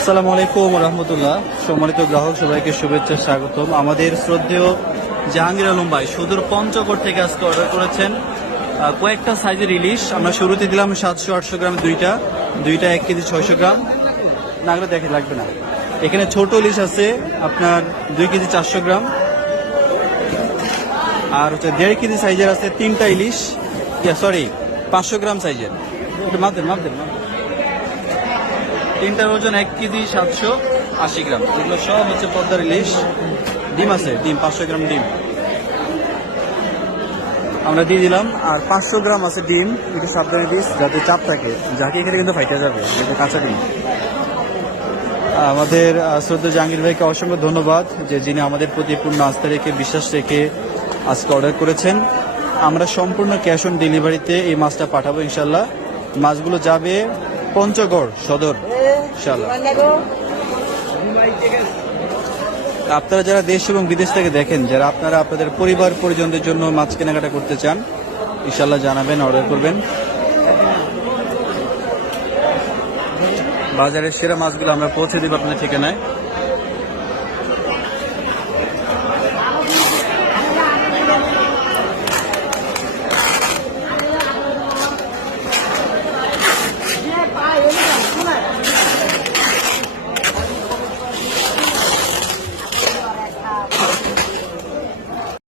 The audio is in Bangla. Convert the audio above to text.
আসসালামু আলাইকুম রহমতুল্লাহ। সম্মানিত গ্রাহক সবাইকে শুভেচ্ছা স্বাগতম। আমাদের শ্রদ্ধেয় জাহাঙ্গীর আলম ভাই সুদূর পঞ্চগড় থেকে আজকে অর্ডার করেছেন কয়েকটা সাইজের ইলিশ। আমরা শুরুতে দিলাম 700-800 গ্রাম দুইটা 1 কেজি 600 গ্রাম। নাগরে দেখে লাগবে না। এখানে ছোট ইলিশ আছে আপনার 2 কেজি 400 গ্রাম, আর হচ্ছে 1.5 কেজি সাইজের আছে 3টা ইলিশ, 500 গ্রাম সাইজের। মাপ দেন। তিনটার ওজন 1 কেজি 780 গ্রাম। এগুলো সব হচ্ছে পদ্মার ইলিশ। ডিম আছে, 500 গ্রাম ডিম আমরা দিয়ে দিলাম। আর 500 গ্রাম আছে ডিম, একটু সাবধানে দিস যাতে চাপ থাকে, যাকে এখানে কিন্তু ফাইটা যাবে, যেটা কাঁচা ডিম। আমাদের শ্রদ্ধা জাহাঙ্গীর ভাইকে অসংখ্য ধন্যবাদ যে যিনি আমাদের প্রতি পূর্ণ আস্থা রেখে বিশ্বাস রেখে আজকে অর্ডার করেছেন। আমরা সম্পূর্ণ ক্যাশ অন ডেলিভারিতে এই মাছটা পাঠাবো ইনশাল্লাহ। মাছগুলো যাবে পঞ্চগড় সদর ইনশাল্লাহ। আপনারা যারা দেশ এবং বিদেশ থেকে দেখেন, যারা আপনারা আপনাদের পরিবার পরিজনদের জন্য মাছ কেনাকাটা করতে চান, ইনশাল্লাহ জানাবেন, অর্ডার করবেন। বাজারের সেরা মাছগুলো আমরা পৌঁছে দেব আপনাদের ঠিকানায়।